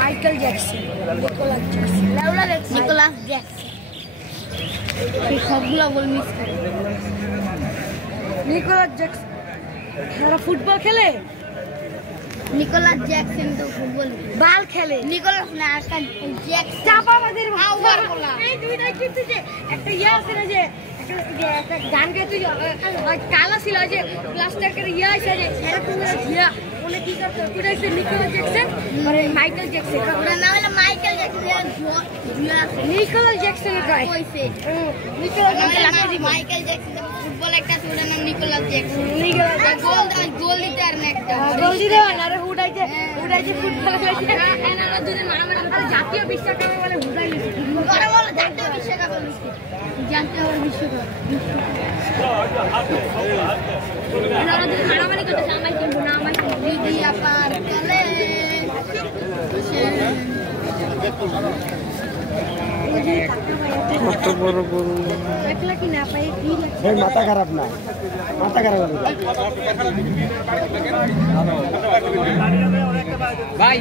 Michael Jackson, Nicholas Jackson. এই সবগুলো ball mix করে। নিকোলাস জ্যাকসন তারা ফুটবল খেলে। নিকোলাস জ্যাকসন তো ফুটবল বল খেলে। নিকোলাস না আসান জ্যাকসন চাপাবাদের ভাওয়ার বলা। এই দুইটাই কিন্তু যে একটা ইয়া আছে না যে একটা গান গাইতে কালা ছিল যে প্লাস্টার ইয়া আছে যে এরকম ইয়া ওনে কি করতে ওটাইছে নিকোলাস জ্যাকসন মানে মাইকেল জ্যাকসন। ওটা নাম হলো মাইকেল জ্যাকসন। নিকোলাস জ্যাকসন কইছে Nicholas Jackson Michael Jackson football একটা ছিল নাম নিকোলাস জ্যাকসন। গোল দিতে আর একটা গোল দিতে আর উড়াইছে ফুটবল খেলছে। এনারা দুজন মারামারি জাতীয় বিশ্বকাপে বলে উড়াইছে। বড় বড় জাতীয় বিশ্বকাপে জাতীয় বিশ্বকাপ এনারা দুজন মারামারি করতে সামাই করব না আমাই দিদিয়া পার গলে কত বড় গরু দেখলা কি না পাই কি ভাই মাথা খারাপ না, মাথা খারাপ ভাই।